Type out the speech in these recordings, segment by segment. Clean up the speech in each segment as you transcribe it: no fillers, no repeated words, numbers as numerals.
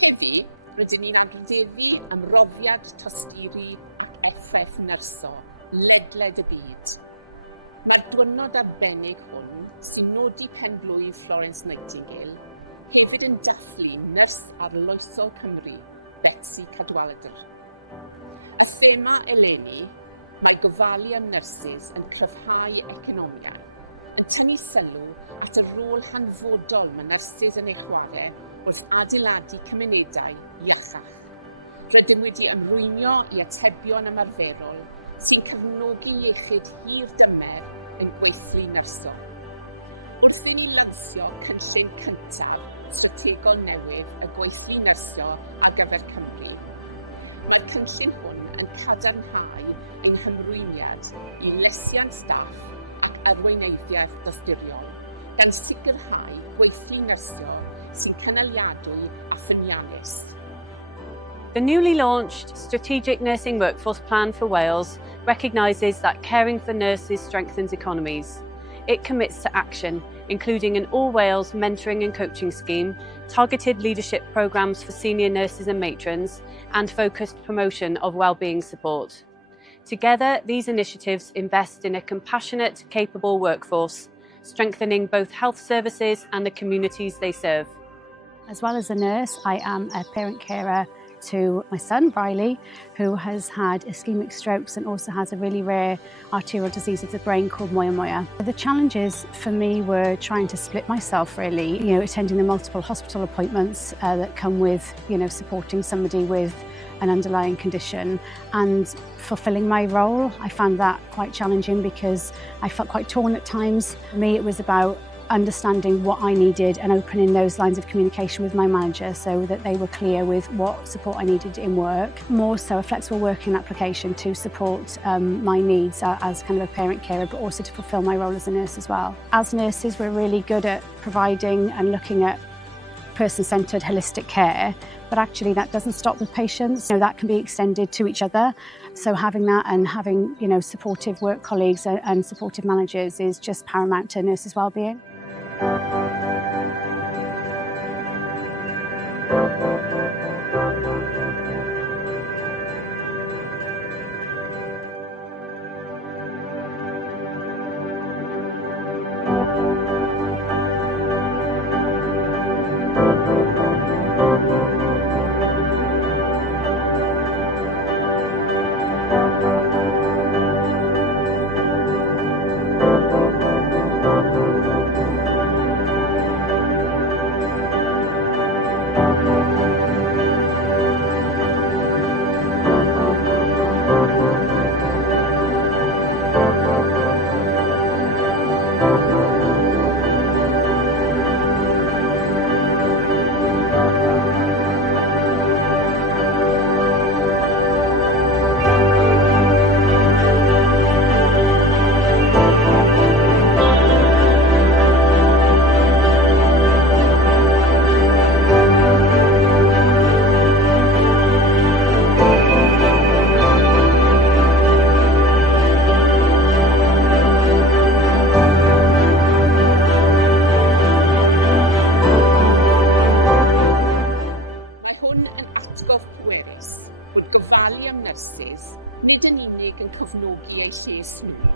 Heddi, rydyn ni'n adroddiaddu am rofiad tosturi ac effaith nyrsio, ledled y byd. Mae'r diwrnod arbennig hwn, sy'n nodi pen-blwydd Florence Nightingale, hefyd yn dathlu nyrs arloesol Cymru, Betsi Cadwaladr. Y thema eleni, mae gofalu am nyrsys yn cryfhau economïau, yn tynnu sylw at y rôl hanfodol mae nyrsys yn ei chwarae wrth adeiladu cymunedau iachach. Rydym wedi ymrwymio i atebion ymarferol sy'n cefnogi iechyd hir dymer yn gweithlu nyrsio. Wrth i ni lansio cynllun cyntaf strategol newydd y gweithlu nyrsio ar gyfer Cymru, mae'r cynllun hwn yn cadarnhau ein hymrwymiad i lesiant staff ac arweineiddiaeth dosturiol, gan sicrhau gweithlu nyrsio sy'n cynaliadwy a ffyniannus. The newly launched Strategic Nursing Workforce Plan for Wales recognises that caring for nurses strengthens economies. It commits to action, including an all-Wales mentoring and coaching scheme, targeted leadership programmes for senior nurses and matrons, and focused promotion of wellbeing support. Together, these initiatives invest in a compassionate, capable workforce, strengthening both health services and the communities they serve. As well as a nurse, I am a parent carer to my son, Riley, who has had ischemic strokes and also has a really rare arterial disease of the brain called moyamoya. The challenges for me were trying to split myself really, attending the multiple hospital appointments that come with, supporting somebody with an underlying condition and fulfilling my role. I found that quite challenging because I felt quite torn at times. For me, it was about understanding what I needed and opening those lines of communication with my manager so that they were clear with what support I needed in work. More so a flexible working application to support my needs as kind of a parent carer, but also to fulfil my role as a nurse as well. As nurses, we're really good at providing and looking at person-centred holistic care, but actually that doesn't stop with patients. That can be extended to each other. So having that and having supportive work colleagues and supportive managers is just paramount to nurses' wellbeing. Mae hwn yn atgof pwerus bod gofalu am nyrsys nid yn unig yn cofnogi eu lles nhw,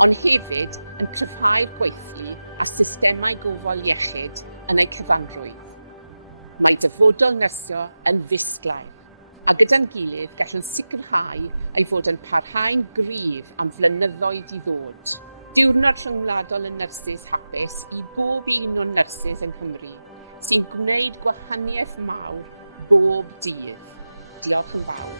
ond hefyd yn cryfhau'r gweithlu a systemau gofal iechyd yn eu cyfanrwydd. Mae dyfodol nyrsio yn fusglau, a gyda'n gilydd gallwn sicrhau ei fod yn parhau'n gryf am flynyddoedd i ddod. Diwrnod Rhyngwladol Nyrsys Hapus i bob un o'n nyrsys yng Nghymru sy'n gwneud gwahaniaeth mawr bob dydd. Diolch yn fawr.